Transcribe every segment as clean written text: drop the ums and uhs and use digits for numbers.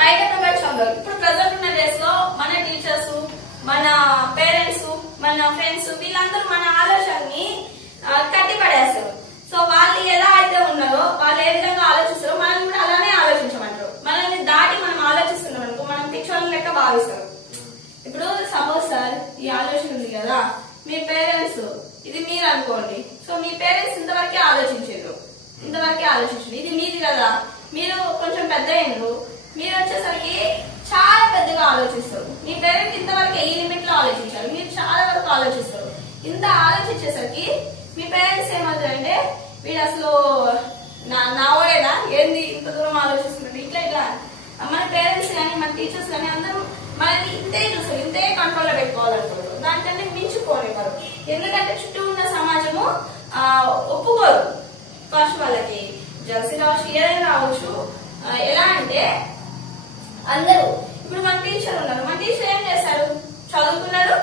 బయట ప్రపంచంలో ఇప్పుడు ప్రజెంట్ ఉన్న డేస్ లో మన టీచర్స్, మన పేరెంట్స్, మన ఫ్రెండ్స్ వీళ్ళందరూ మన ఆలోచనని కట్టిపడేస్తారు. సో వాళ్ళు ఎలా అయితే ఉన్నారో, వాళ్ళు ఏ విధంగా ఆలోచిస్తారో మనల్ని కూడా అలానే ఆలోచించమంటారు. మనల్ని దాటి మనం ఆలోచిస్తున్నాం అనుకో మనం పిచ్చోళ్ళ లెక్క భావిస్తారు. ఇప్పుడు సపోజ్ సార్ ఈ ఆలోచన ఉంది కదా, మీ పేరెంట్స్ ఇది మీరు అనుకోండి. సో మీ పేరెంట్స్ ఇంతవరకే ఆలోచించారు, ఇది మీది కదా, మీరు కొంచెం పెద్ద అయ్యారు, మీరు వచ్చేసరికి చాలా పెద్దగా ఆలోచిస్తారు. మీ పేరెంట్ ఇంతవరకు ఈ లిమిట్ లో ఆలోచించారు, మీరు చాలా వరకు ఆలోచిస్తారు. ఇంత ఆలోచించేసరికి మీ పేరెంట్స్ ఏమవుతారంటే వీడు అసలు నావాడేనా ఏంది ఇంత దూరం ఆలోచిస్తున్నారు ఇట్లా మన పేరెంట్స్ కానీ మన టీచర్స్ కానీ అందరూ మనల్ని ఇంతే చూస్తారు, ఇంతే కంట్రోల్ లో పెట్టుకోవాలనుకుంటారు. దానికంటే మించిపోనివ్వరు. ఎందుకంటే చుట్టూ ఉన్న సమాజము ఒప్పుకోరు. ఫస్ట్ వాళ్ళకి జలసి రావచ్చు, ఏదైనా రావచ్చు. ఎలా అంటే అందరూ ఇప్పుడు మన టీచర్ ఉన్నారు, మన టీచర్ ఏం చేశారు, చదువుకున్నాడు,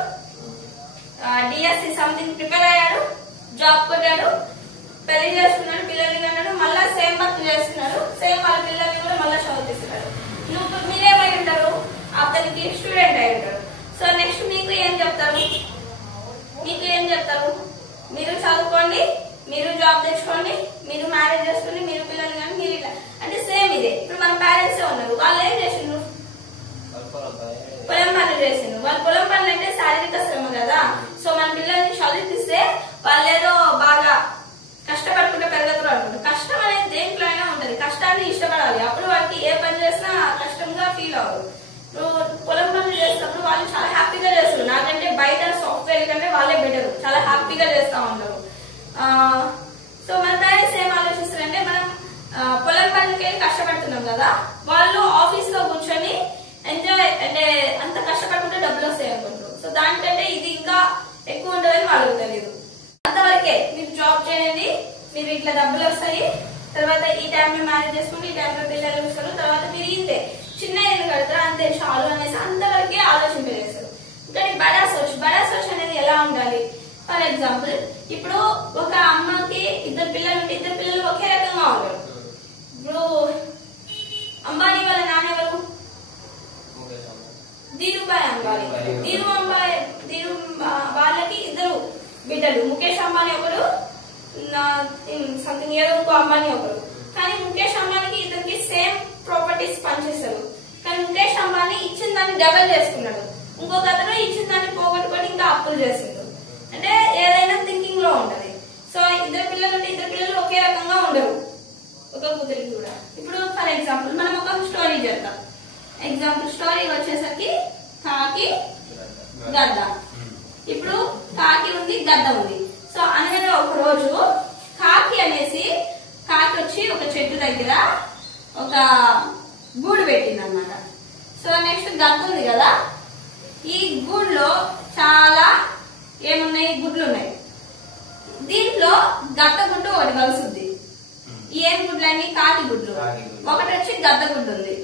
డిఎస్సి సంథింగ్ ప్రిపేర్ అయ్యాడు, జాబ్ కొట్టాడు, పెళ్లి చేసుకున్నాడు, పిల్లల్ని కన్నాడు, మళ్ళా సేమ్ వర్క్ చేస్తున్నాడు, సేమ్ వాళ్ళ పిల్లల్ని కూడా మళ్ళీ చదివిస్తున్నాడు. మీరేమై ఉంటారు, అతనికి స్టూడెంట్ అయి ఉంటారు. సో నెక్స్ట్ మీకు ఏం చెప్తారు, మీరు చదువుకోండి, మీరు జాబ్ తెచ్చుకోండి, మీరు మ్యారేజ్ చేసుకోండి, మీరు పిల్లలు కానీ మీరు ఇట్లా అంటే సేమ్ ఇదే. ఇప్పుడు మన పేరెంట్స్ ఉన్నారు, వాళ్ళు ఏం చేసిండ్రు, పొలం పనులు చేసిండ్రు. వాళ్ళు పొలం పనులు అంటే శారీరక శ్రమ కదా. సో మన పిల్లల్ని చదివిస్తే వాళ్ళు ఏదో బాగా కష్టపడుకుంటే పెరగతారు అనుకుంటారు. కష్టం అనేది దేంట్లో అయినా ఉంటది, కష్టాన్ని ఇష్టపడాలి. అప్పుడు వాళ్ళకి ఏ పని చేసినా కష్టంగా ఫీల్ అవ్వరు. పొలం పనులు చేసినప్పుడు వాళ్ళు చాలా హ్యాపీగా చేస్తారు. నాకంటే బయట సాఫ్ట్వేర్ కంటే వాళ్ళే బెటర్, చాలా హ్యాపీగా చేస్తా ఉంటారు. సో మన పేరెంట్స్ ఏం ఆలోచిస్తారంటే మనం పొలం పనులకి కష్టపడుతున్నాం కదా, వాళ్ళు ఆఫీస్ లో కూర్చొని ఎంజాయ్ అంటే అంత కష్టపడుకుంటే డబ్బులు వస్తాయి అనుకుంటారు. సో దానికంటే ఇది ఇంకా ఎక్కువ ఉంటుందని వాళ్ళకి తెలియదు. అంతవరకే మీరు జాబ్ చేయండి, మీరు ఇట్లా డబ్బులు వస్తాయి, తర్వాత ఈ టైంలో మ్యారేజ్ చేసుకుంటే ఈ టైంలో పిల్లలు వస్తారు, తర్వాత మీరు ఇంతే చిన్న ఇల్లు కడతారు అంతే చాలు అనేసి అంతవరకే ఆలోచింపజేస్తారు. కానీ బడా సోచ్ అనేది ఎలా ఉండాలి. ఫర్ ఎగ్జాంపుల్ ఇప్పుడు ఒక అమ్మకి ఇద్దరు పిల్లలు ఉంటే ఇద్దరు పిల్లలు ఒకే రకంగా ఉంటారు. ఇప్పుడు అంబానీ వాళ్ళ నాన్న ఎవరు, ధీరుభాయ్ అంబానీ. ధీరు వాళ్ళకి ఇద్దరు బిడ్డలు, ముఖేష్ అంబానీ ఒకరు, సంథింగ్ ఏదో ఇంకో అంబానీ ఒకరు. కానీ ముఖేష్ అంబానీకి ఇద్దరికి సేమ్ ప్రాపర్టీస్ పనిచేస్తారు. కానీ ముఖేష్ అంబానీ ఇచ్చిన దాన్ని డబల్ చేసుకున్నాడు, ఇంకొక అతను ఇచ్చిన దాన్ని పోగొట్టుకొని ఇంకా అప్పులు చేసిండు. అంటే ఏదైనా థింకింగ్ లో ఉంటది. సో ఇద్దరు పిల్లలు ఉంటే ఇద్దరు పిల్లలు ఒకే రకంగా ఉండరు, ఒక కూతురికి కూడా. ఇప్పుడు ఫర్ ఎగ్జాంపుల్ మనం ఒక స్టోరీ చెప్తాం. ఎగ్జాంపుల్ స్టోరీ వచ్చేసరికి కాకి గద్ద. ఇప్పుడు కాకి ఉంది, గద్ద ఉంది. సో అనగానే ఒక రోజు కాకి వచ్చి ఒక చెట్టు దగ్గర ఒక గూడు పెట్టింది అనమాట. సో నెక్స్ట్ గద్ద ఉంది కదా, ఈ గూడులో చాలా ఏమున్నాయి, గుడ్లు ఉన్నాయి. దీంట్లో గద్ద గుడ్డు ఒకటి కలుసుద్ది. ఏం గుడ్లన్నీ కాకి గుడ్లు, ఒకటి వచ్చి గద్ద గుడ్డు ఉంది.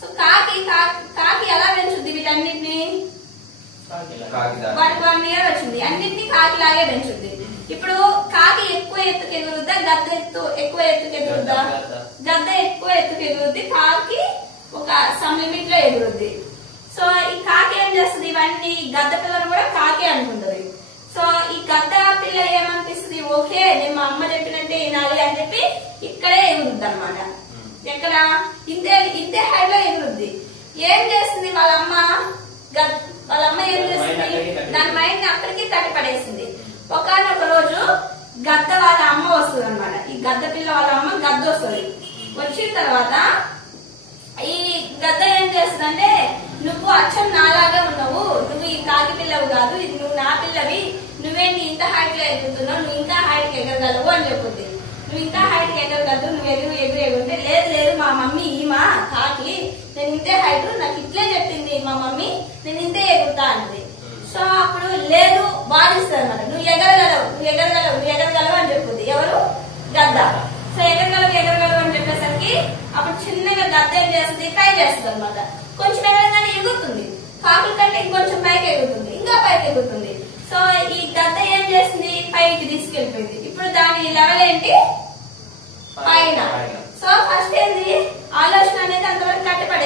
సో కాకి ఎలా పెంచుద్ది వీటన్నిటిని, వాటికి 1 year వచ్చింది, అన్నింటినీ కాకిలాగే పెంచుద్ది. ఇప్పుడు కాకి ఎక్కువ ఎత్తుకు ఎగురుద్దా, గద్ద ఎక్కువ ఎత్తుకు ఎగురుద్దా, గద్ద ఎక్కువ ఎత్తుకు ఎగురుద్ది, కాకి ఒక సమ్ లిమిట్ లో ఎగురుద్ది. సో ఈ కాకి ఏం చేస్తుంది, ఇవన్నీ గద్ద పిల్లలు కూడా కాకి అనుకుంటది. సో ఈ గద్ద పిల్ల ఏమనిపిస్తుంది, ఓకే నేను మా అమ్మ చెప్పినట్టే వినాలి అని చెప్పి ఇక్కడే ఎగురుద్ది అనమాట. ఎక్కడ ఇంతే హైట్ లో ఎగురుద్ది. ఏం చేస్తుంది వాళ్ళ అమ్మ ఏం చేస్తుంది, దాని మైండ్ అక్కడికి తట్టి పడేసింది. ఒకనొక రోజు గద్ద వాళ్ళ అమ్మ వస్తుంది అనమాట. ఈ గద్ద పిల్ల వాళ్ళ అమ్మ గద్ద వస్తుంది. వచ్చిన తర్వాత ఈ గద్ద ఏం చేస్తుందంటే, నువ్వు అచ్చం నాలాగా ఉన్నావు, నువ్వు ఈ కాకి పిల్లవు కాదు, ఇది నువ్వు నా పిల్లవి, నువ్వేంటి ఇంత హైట్ లో ఎగురుతున్నావు, నువ్వు ఇంకా హైట్ కి ఎగరగలవు అని చెప్పుద్ది. నువ్వు ఇంకా హైట్ కి ఎగరగలదు, నువ్వు ఎగురుంటే లేదు మా మమ్మీ ఈమా కాకి, నేను ఇంతే హైట్, నాకు ఇట్లే చెప్పింది మా మమ్మీ, నేను ఇంతే ఎగురుతా అంది. సో అప్పుడు లేదు బాధిస్తుంది అనమాట, నువ్వు ఎగరగలవు అని చెప్పుద్ది. ఎవరు, గద్ద. సో ఎగరగలవు అని చెప్పేసరికి అప్పుడు చిన్నగా గద్ద ఏం చేస్తుంది, ట్రై చేస్తుంది అనమాట. కొంచెం ఎగరగానే ఎగురుతుంది, కాకుల కంటే ఇంకొంచెం పైకి ఎగురుతుంది, ఇంకా పైకి ఎగురుతుంది. సో ఈ గద్ద ఏం చేసింది, పైకి తీసుకెళ్లిపోయింది. ఇప్పుడు దాని లెవెల్ ఏంటి, పైన. సో ఫస్ట్ ఏంది ఆలోచన అనేది అంతవరకు కట్టుబడి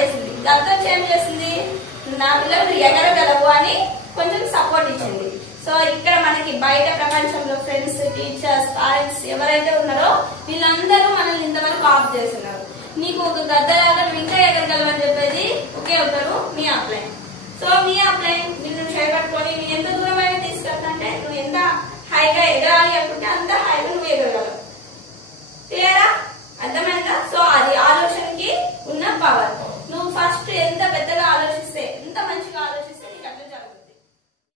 నా పిల్లలు ఎగరగలవు అని కొంచెం సపోర్ట్ ఇచ్చింది. సో ఇక్కడ మనకి బయట ప్రపంచంలో ఫ్రెండ్స్, టీచర్స్, పేరెంట్స్ ఎవరైతే ఉన్నారో వీళ్ళందరూ మనల్ని ఇంతవరకు ఆఫ్ చేస్తున్నారు. నీకు ఒక గద్దలాగా నువ్వు ఇంకా ఎగరగలవని చెప్పేది ఒకే ఒకరు మీ అప్లైన్. సో మీ అప్లైన్ నిన్ను చేపట్టుకొని నేను ఎంత దూరం అయితే తీసుకెళ్తా అంటే నువ్వు ఎంత హైగా ఎగరాలి అనుకుంటే అంత హైగా